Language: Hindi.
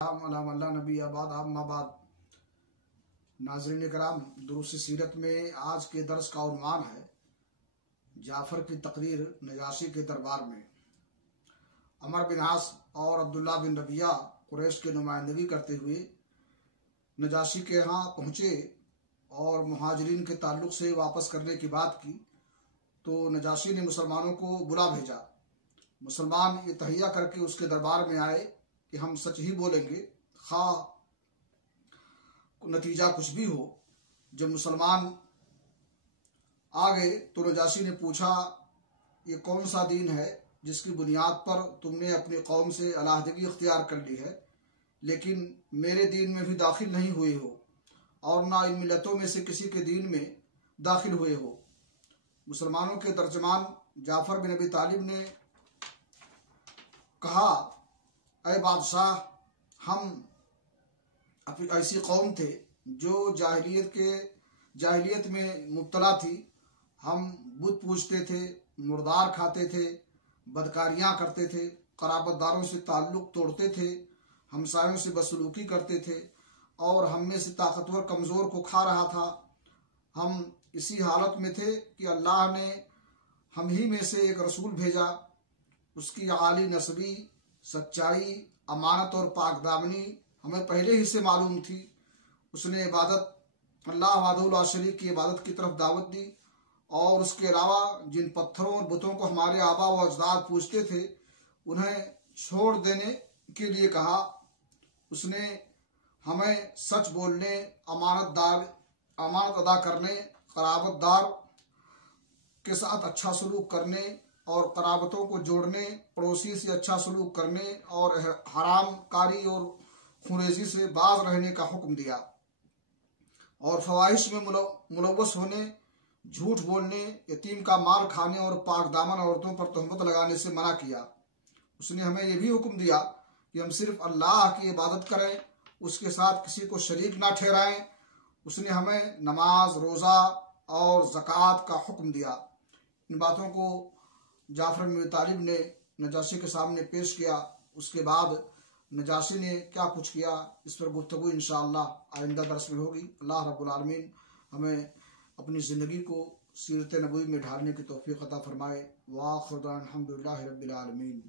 नबी आबाद अम्माबाद। नाज़रीन कराम, दुरूस सीरत में आज के दर्स का उन्वान है जाफर की तकरीर नजाशी के दरबार में। अमर बिन आस और अब्दुल्ला बिन रबिया कुरैश की नुमाइंदगी करते हुए नजाशी के यहाँ पहुँचे और मुहाजिरीन के ताल्लुक से वापस करने की बात की तो नजाशी ने मुसलमानों को बुला भेजा। मुसलमान ये तहिया करके उसके दरबार में आए कि हम सच ही बोलेंगे, खा नतीजा कुछ भी हो। जब मुसलमान आ गए तो नजाशी ने पूछा, ये कौन सा दीन है जिसकी बुनियाद पर तुमने अपनी कौम से अलहदगी इख्तियार कर ली है, लेकिन मेरे दीन में भी दाखिल नहीं हुए हो और ना इन मिलतों में से किसी के दीन में दाखिल हुए हो। मुसलमानों के तर्जमान जाफर बिन अबी तालिब ने कहा, ऐ बादशाह, हम ऐसी कौम थे जो जाहिलियत में मुब्तला थी। हम बुत पूजते थे, मुर्दार खाते थे, बदकारियां करते थे, कराबतदारों से ताल्लुक तोड़ते थे, हमसायों से बदसलूकी करते थे और हम में से ताकतवर कमज़ोर को खा रहा था। हम इसी हालत में थे कि अल्लाह ने हम ही में से एक रसूल भेजा। उसकी आली नस्बी, सच्चाई, अमानत और पाकदामनी हमें पहले ही से मालूम थी। उसने इबादत अल्लाह वाहदहू ला शरीक की इबादत की तरफ दावत दी और उसके अलावा जिन पत्थरों और बुतों को हमारे आबा व अजदाद पूजते थे उन्हें छोड़ देने के लिए कहा। उसने हमें सच बोलने, अमानत अदा करने, कराबतदार के साथ अच्छा सलूक करने और कराबतों को जोड़ने, पड़ोसी से अच्छा सलूक करने और हराम कारी और खुरेजी से बाज रहने का हुक्म दिया और फवाहिश में मुलव्वस होने, झूठ बोलने, यतीम का माल खाने और पाक दामन औरतों पर तहमत लगाने से मना किया। उसने हमें यह भी हुक्म दिया कि हम सिर्फ अल्लाह की इबादत करें, उसके साथ किसी को शरीक ना ठहराएं। उसने हमें नमाज, रोज़ा और ज़कात का हुक्म दिया। इन बातों को जाफर बिन तालिब ने नजाशी के सामने पेश किया। उसके बाद नजाशी ने क्या कुछ किया, इस पर गुफ्तगू इंशाअल्लाह आइंदा दर्स में होगी। अल्लाह रब्बुल आलमीन हमें अपनी ज़िंदगी को सीरत नबवी में ढालने की तौफीक अता फरमाए। वाखिर दाअवाना अल्हम्दुलिल्लाहि रब्बिल आलमीन।